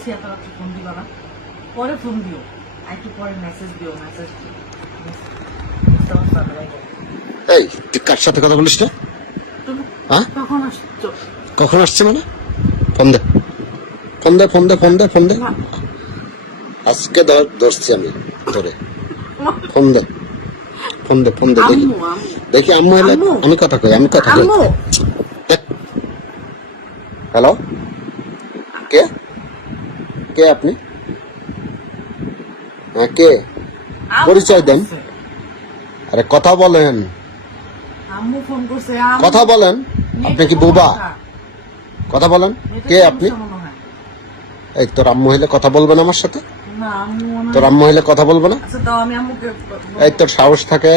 বলছি এত রাত্রে ফোন দিবা না, পরে ফোন দিও, একটু পরে মেসেজ দিও, মেসেজ দিও। এই তুই কার সাথে কথা বলিস না? তুমি হ্যাঁ কখন আসছো? কখন আসছে মানে? ফোন দে, ফোন দে, ফোন দে, ফোন দে, ফোন দে। আজকে ধরছি আমি ধরে। ফোন দে, ফোন দে, ফোন দে। দেখি আম্মু, আম্মু, দেখি আম্মু এলে আম্মু। আমি কথা কই, আমি কথা কই। আম্মু, হ্যালো, কে কে আপনি? হ্যাঁ কে? আম্মু পরিচয় ফোন দেন। করছে। আরে কথা বলেন, আম্মু ফোন করছে। আম্মু, কথা বলেন। আপনি কি বোবা? কথা বলেন, কে আপনি? মনে হয়। এই তোর আম্মু হইলে কথা বলবে না আমার সাথে? না, আম্মু মনে তোর হয়। আম্মু হইলে কথা বলবে না? আচ্ছা দাও, আমি আম্মুকে এই তোর সাহস থাকে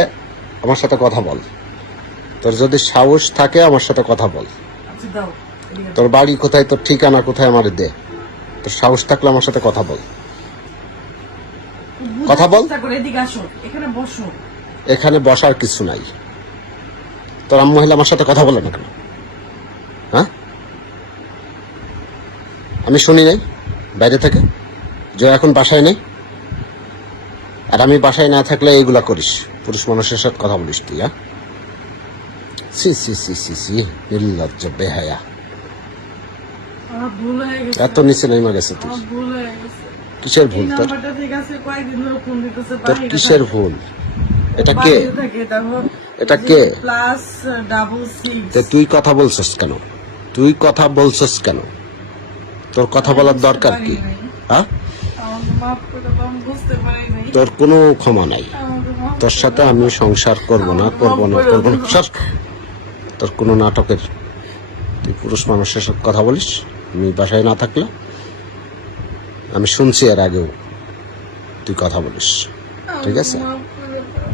আমার সাথে কথা বল। তোর যদি সাহস থাকে আমার সাথে কথা বল। আচ্ছা দাও, এদিকে দাও। তোর বাড়ি কোথায়, তোর ঠিকানা কোথায় আমার দে। তোর সাহস থাকলে আমার সাথে কথা বল। বুঝার কথা বল। চেষ্টা করে, এদিকে আসো, এখানে বসো। এখানে বসার কিছু নাই। তোর আম্মু হইলে আমার সাথে কথা বলে না কেন? হ্যাঁ, আমি শুনি নাই বাইরে থেকে যে এখন বাসায় নেই? আর আমি বাসায় না থাকলে এইগুলা করিস, পুরুষ মানুষের সাথে কথা বলিস তুই? হ্যাঁ, সি সি সি সি সি, নির্লজ্জ বেহায়া। আমার ভুল হয়ে গেছে। এত নিচে নেমে গেছে তুই। আমার ভুল হয়ে গেছে। কিসের এই ভুল তোর? নাম্বারটা থেকে আছে কয়েকদিন ধরে ফোন দিতেছে, তোর বাহিরে কিসের থাকে। ভুল? এটা কে? বাহিরে থাকে, তারপর এটা কে? +66। তে তুই কথা বলছিস কেন? তুই কথা বলছিস কেন? তোর কথা বলার দরকার কি? হ্যাঁ, আমাকে মাফ করে দাও, আমি বুঝতে পারি নাই। তোর কোনো ক্ষমা নাই। আমাকে মাফ তোর করে সাথে দাও। আমি সংসার করব না, করব না, করব না। সর। তোর কোনো নাটকের, তুই পুরুষ মানুষের সাথে কথা বলিস আমি বাসায় না থাকলে? আমি শুনছি এর আগেও তুই কথা বলিস, ঠিক আছে? মাফ করে দাও।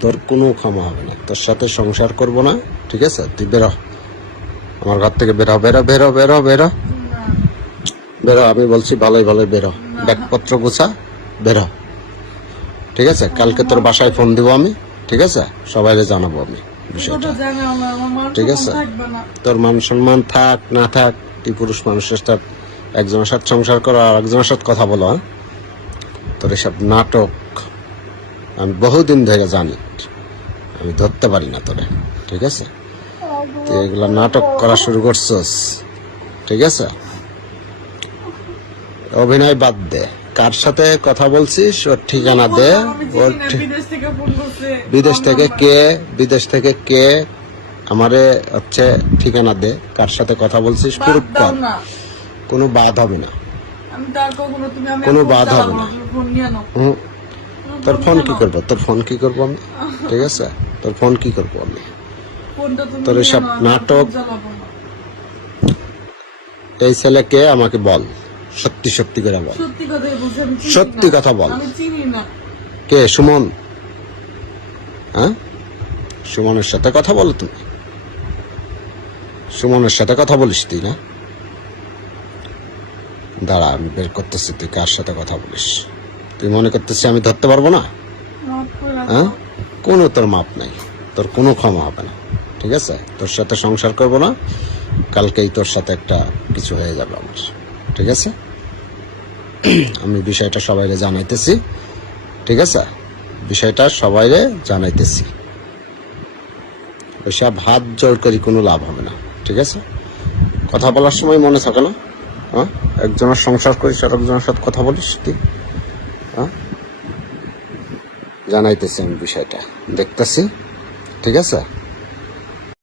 তোর কোনো ক্ষমা হবে না, তোর সাথে সংসার করব না, ঠিক আছে? তুই বেরো আমার ঘর থেকে, বেরো, বেরো, বেরো, বেরো, বেরো, না, বেরো। আমি বলছি ভালোই ভালোই বেরো, ব্যাগপত্র গোছা, বেরো, ঠিক আছে? কালকে তোর বাসায় ফোন দিব আমি, ঠিক আছে? সবাইকে জানাবো আমি বিষয়টা, কথা জানাও না, আমার মান ঠিক সম্মান আছে? থাকবে না। তোর মান সম্মান থাক না থাক, তুই পুরুষ মানুষের সাথে একজনের সাথে সংসার করো আর একজনের সাথে কথা বলো। হ্যাঁ, তোর এসব নাটক আমি বহুদিন ধরে জানি, আমি ধরতে পারি না তোরে, ঠিক আছে? তুই এগুলা নাটক করা শুরু করছস, ঠিক আছে? অভিনয় বাদ দে, কার সাথে কথা বলছিস ওর ঠিকানা দে। আমি ওর চিনি না, বিদেশ থেকে ফোন করছে। বিদেশ থেকে কে? বিদেশ থেকে কে? আমারে হচ্ছে ঠিকানা দে, কার সাথে কথা বলছিস বাদ প্রুফ দাও কর। না। কোনো বাদ হবে না। আমি তার কখনো, তুমি আমি কোনো ফোন বাদ চালাবো হবে না। তুমি ফোন নিয়ে নাও। হুম, তোর ফোন কি নাও। করবো? তোর ফোন কি করবো আমি, ঠিক আছে? তোর ফোন কি করবো আমি? ফোনটা তুমি তোর নিয়ে এসব নাও, আমি নাটক, ফোন চালাবো না। এই ছেলেকে আমাকে বল, সত্যি সত্যি করে বল। সত্যি কথাই বলছি, আমি চিনি সত্যি না। কথা বল। আমি চিনি না। কে? সুমন? হ্যাঁ, সুমনের সাথে কথা বলো তুমি? সুমনের সাথে কথা বলিস তুই না? দাঁড়া, আমি বের করতেছি তুই কার সাথে কথা বলিস। তুই মনে করতেছিস আমি ধরতে পারবো না? মাফ করে দাও। হ্যাঁ, কোনো তোর মাপ নাই, তোর কোনো ক্ষমা হবে না, ঠিক আছে? তোর সাথে সংসার করবো না, কালকেই তোর সাথে একটা কিছু হয়ে যাবে আমার, ঠিক আছে? আমি বিষয়টা সবাইরে জানাইতেছি, ঠিক আছে? বিষয়টা সবাইরে জানাইতেছি। ওইসব হাত জোর করি কোনো লাভ হবে না, ঠিক আছে? কথা বলার সময় মনে থাকে না? হ্যাঁ, একজনের সংসার করিস আর একজনের সাথে কথা বলিস তুই? হ্যাঁ, জানাইতেছি আমি বিষয়টা, দেখতেছি, ঠিক আছে?